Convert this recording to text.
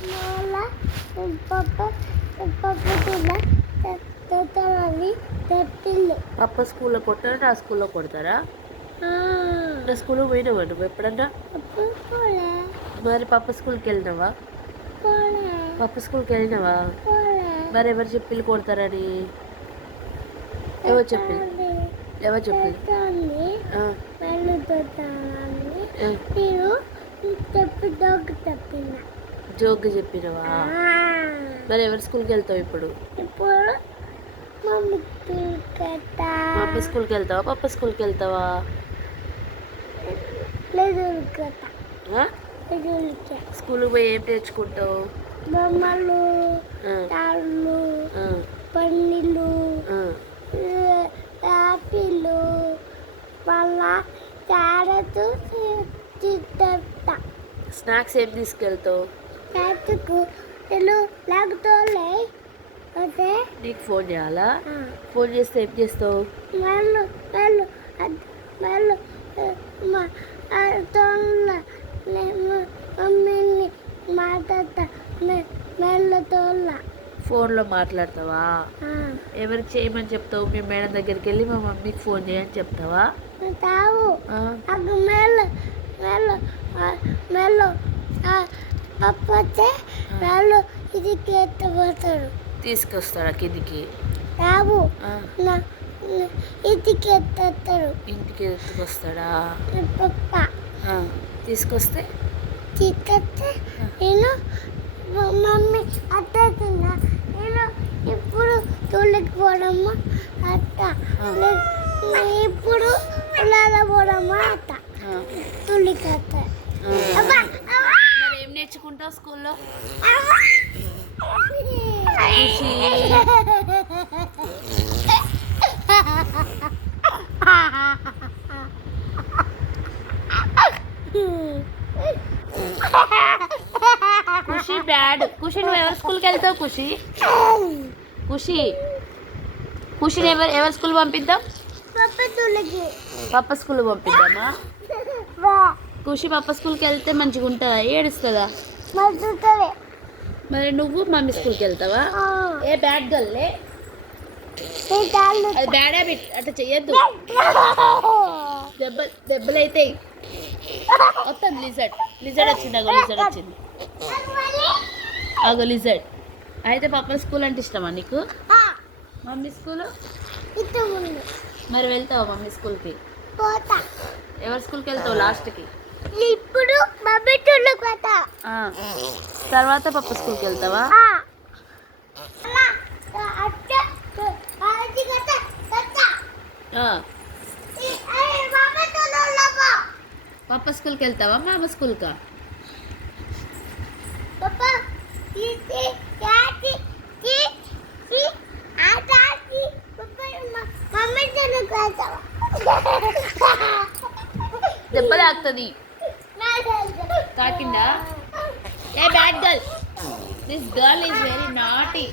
Mala, papa, tulla, totally, tetile. పప్ప స్కూల్లో కొట్టారా నా స్కూల్లో కొడతారా? నా స్కూల్లో పోయినావా నువ్వు ఎప్పుడన్నా? Pole, మరి పప్ప స్కూల్కి వెళ్ళినావా? pole, పప్ప స్కూల్కి వెళ్ళినావా? pole. మరి ఎవరు చెప్పిల్లు కొడతారని? ఎవరు చెప్పిల్లు? ఎవరు చెప్పిల్లు? Totally, ఆ, melu totally. ఆ, Piru, dog tapina. జోక్గా చెప్పినవా? మరి ఎవరి స్కూల్కి వెళ్తావు ఇప్పుడు? ఇప్పుడు మమ్మీకి కట్ట మమ్మీ స్కూల్కి వెళ్తావా పప్ప స్కూల్కి వెళ్తావా? లేదు కట్ట ఆ? లేదు స్కూల్కి పోయి ఏం నేర్చుకుంటావు? బొమ్మలు ఆ, తాళ్ళు ఆ, పన్నీళ్ళు ఆ. యాపిల్ మళ్ళా క్యారెట్ తింటా స్నాక్స్ ఏం తీసుకెళ్తావు? క్యారెట్కు తెలుగు లేకపోతే అదే నీకు ఫోన్ చేయాలా? ఫోన్ చేస్తే ఏం చేస్తావు? మెల్లు మెల్లు మెల్లు మమ్మీని మాట్లాడతా మెల్లు తోళ్ళ ఫోన్లో మాట్లాడతావా? ఎవరికి చేయమని చెప్తావు? మీ మేడం దగ్గరికి వెళ్ళి మా మమ్మీకి ఫోన్ చేయని చెప్తావా? తావు ఆ, అది మెల్లు మెల్లు మెల్లు అప్పతే మెల్లు ఇది ఎత్తపోతాడు తీసుకొస్తాడా కిందికి? తావు ఆ, ఇంటికి ఎత్తాడు ఇంటికి ఎత్తుకొస్తాడా? పప్ప ఆ, తీసుకొస్తే తీసుకొస్తే నేను మమ్మీ అత్తున్నా నేను ఇప్పుడు తోలికి పోవడమ్మా అత్త ఇప్పుడు ఉల్లాల పోవడమ్మా అత్త ఆ, తోలికి అత్త ఆ. మరి ఏం నేర్చుకుంటావు స్కూల్లో? ఖుషి బ్యాడ్. ఖుషి నువ్వు ఎవరి స్కూల్కి వెళ్తావు? ఖుషి ఖుషి ఖుషిని ఎవరి స్కూల్ పంపిద్దాం? పప్ప తోలికి పప్ప స్కూల్ పంపిద్దామా? ఖుషి పప్ప స్కూల్కి వెళ్తే మంచిగా ఉంటుందా ఏడుస్తుందా? మద్దుతుంది మరి నువ్వు మమ్మీ స్కూల్కి వెళ్తావా? ఏ బ్యాడ్ గర్లే, అది బ్యాడ్ హ్యాబిట్, అట్లా చెయ్యొద్దు. దెబ్బలు అవుతాయి. వస్తుంది లిజర్డ్. లిజర్డ్ వచ్చింది. అగో లిజర్డ్ వచ్చింది. అగో లిజర్డ్. అయితే పప్ప స్కూల్ అంటే ఇష్టమా నీకు? మమ్మీ స్కూల్ ఇష్టముంది మరి వెళ్తావా మమ్మీ స్కూల్కి? పోతా ఎవరి స్కూల్కి వెళ్తావు లాస్ట్కి? ఇప్పుడు మమ్మీ తోలికి పోతా ఆ, తర్వాత పప్ప స్కూల్కి వెళ్తావా? ఆ, పప్ప స్కూల్కి వెళ్తావా మామ స్కూల్కా? దెబ్బ తాకుతుంది. తాకిందా? A bad girl, this girl is very naughty.